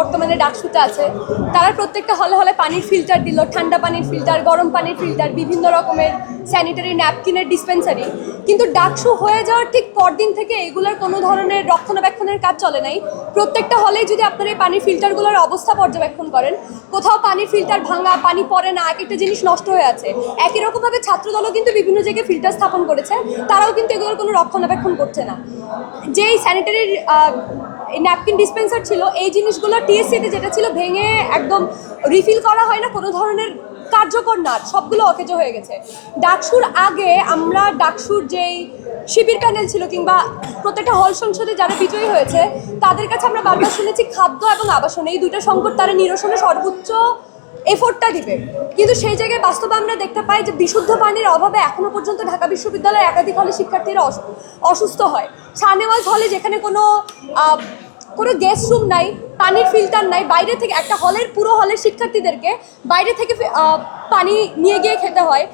বর্তমানে ডাকসুতে আছে তারা প্রত্যেকটা হলে হলে পানির ফিল্টার দিল, ঠান্ডা পানির ফিল্টার, গরম পানির ফিল্টার, বিভিন্ন রকমের স্যানিটারি ন্যাপকিনের ডিসপেন্সারি। কিন্তু ডাকসু হয়ে যাওয়ার ঠিক পরদিন থেকে এগুলোর কোনো ধরনের রক্ষণাবেক্ষণের কাজ চলে নাই। প্রত্যেকটা হলেই যদি আপনারা এই পানির ফিল্টারগুলোর অবস্থা পর্যবেক্ষণ করেন, কোথাও পানির ফিল্টার ভাঙা, পানি পড়ে না, এক একটা জিনিস নষ্ট হয়ে আছে। একই রকমভাবে ছাত্রদলও কিন্তু বিভিন্ন জায়গায় ফিল্টার স্থাপন করেছে, তারাও কিন্তু এগুলোর কোনো রক্ষণাবেক্ষণ করছে না। যেই স্যানিটারি ন্যাপকিন ডিসপেন্সার ছিল, এই জিনিসগুলো টিএসসিতে যেটা ছিল ভেঙে একদম রিফিল করা হয় না, কোনো ধরনের কার্যকর না, সবগুলো অকেজো হয়ে গেছে। ডাকসুর আগে আমরা ডাকসুর যেই শিবির প্যানেল ছিল কিংবা প্রত্যেকটা হল সংসদে যারা বিজয়ী হয়েছে তাদের কাছে আমরা বারবার শুনেছি খাদ্য এবং আবাসন এই দুটো সংকট তারা নিরসনে সর্বোচ্চ এফোর্টটা দিবে। কিন্তু সেই জায়গায় বাস্তবে আমরা দেখতে পাই যে বিশুদ্ধ পানির অভাবে এখনো পর্যন্ত ঢাকা বিশ্ববিদ্যালয়ের একাধিক হলে শিক্ষার্থীরা অসুস্থ হয়। শাহনেওয়াজ হলে যেখানে কোনো গেস্ট রুম নাই, পানির ফিল্টার নাই, বাইরে থেকে একটা হলের পুরো হলের শিক্ষার্থীদেরকে বাইরে থেকে পানি নিয়ে গিয়ে খেতে হয়।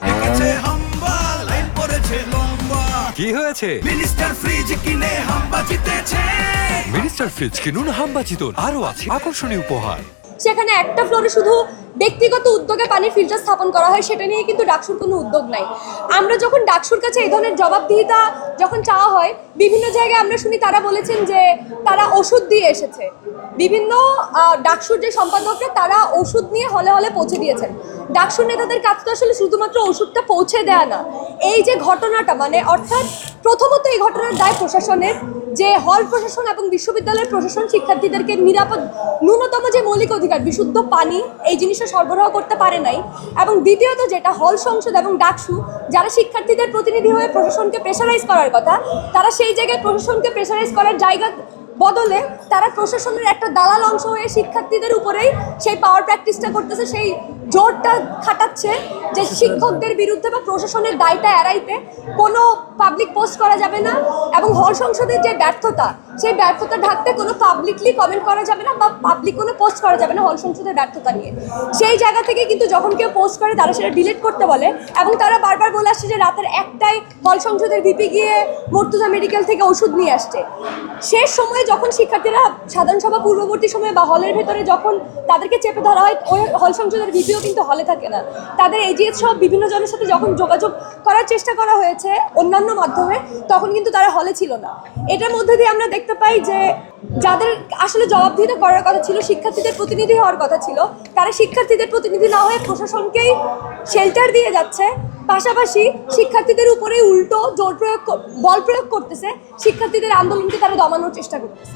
কি হয়েছে? মিনিস্টার ফ্রিজ কিনে হাম্বা জিতেছে। মিনিস্টার ফ্রিজ কিনুন, হাম্বা জিতুন। আরো আছে আকর্ষণীয় উপহার। সেখানে একটা ফ্লোরে শুধু ব্যক্তিগত উদ্যোগে পানির ফিল্টার স্থাপন করা হয়, সেটা নিয়ে কিন্তু ডাকসুর কোনো উদ্যোগ নাই। আমরা যখন ডাকসুর কাছে এই ধরনের জবাবদিহিতা যখন চাওয়া হয়, বিভিন্ন জায়গায় আমরা শুনি তারা বলেছেন যে তারা ওষুধ দিয়ে এসেছে। বিভিন্ন ডাকসুর যে সম্পাদকরা তারা ওষুধ নিয়ে হলে হলে পৌঁছে দিয়েছেন। ডাকসুর নেতাদের কাজ তো আসলে শুধুমাত্র ওষুধটা পৌঁছে দেয়া না, এই যে ঘটনাটা মানে অর্থাৎ প্রথমত এই ঘটনার দায় প্রশাসনের, যে হল প্রশাসন এবং বিশ্ববিদ্যালয়ের প্রশাসন শিক্ষার্থীদেরকে নিরাপদ ন্যূনতম যে মৌলিক অধিকার বিশুদ্ধ পানি এই জিনিসটা সরবরাহ করতে পারে নাই। এবং দ্বিতীয়ত যেটা হল সংসদ এবং ডাকসু যারা শিক্ষার্থীদের প্রতিনিধি হয়ে প্রশাসনকে প্রেশারাইজ করার কথা, তারা সেই জায়গায় প্রশাসনকে প্রেশারাইজ করার জায়গা বদলে তারা প্রশাসনের একটা দালাল অংশ হয়ে শিক্ষার্থীদের উপরেই সেই পাওয়ার প্র্যাকটিসটা করতেছে, সেই জোরটা খাটাচ্ছে যে শিক্ষকদের বিরুদ্ধে বা প্রশাসনের দায়টা এড়াইতে কোনো পাবলিক পোস্ট করা যাবে না এবং হল সংসদের যে ব্যর্থতা সেই ব্যর্থতা ঢাকতে কোনো পাবলিকলি কমেন্ট করা যাবে না বা পাবলিক কোনো পোস্ট করা যাবে না হল সংসদের ব্যর্থতা নিয়ে। সেই জায়গা থেকে কিন্তু যখন কেউ পোস্ট করে তারা সেটা ডিলিট করতে বলে এবং তারা বারবার বলে আসছে যে রাতের একটাই হল সংসদের ভিপি গিয়ে মর্তুজা মেডিকেল থেকে ওষুধ নিয়ে আসছে। শেষ সময়ে যখন শিক্ষার্থীরা সাধারণ সভা পূর্ববর্তী সময়ে বা হলের ভেতরে যখন তাদেরকে চেপে ধরা হয়, ওই হল সংসদের ভিপিও কিন্তু হলে থাকে না, তাদের এজিএস সহ বিভিন্ন জনের সাথে যখন যোগাযোগ করার চেষ্টা করা হয়েছে অন্যান্য মাধ্যমে, তখন কিন্তু তারা হলে ছিল না। এটার মধ্যে দিয়ে আমরা দেখতে পাই যে যাদের আসলে জবাবদিহিতা করার কথা ছিল, শিক্ষার্থীদের প্রতিনিধি হওয়ার কথা ছিল, তারা শিক্ষার্থীদের প্রতিনিধি না হয়ে প্রশাসনকেই শেল্টার দিয়ে যাচ্ছে, পাশাপাশি শিক্ষার্থীদের উপরে উল্টো বল প্রয়োগ করতেছে, শিক্ষার্থীদের আন্দোলনকে তারা দমানোর চেষ্টা করতেছে।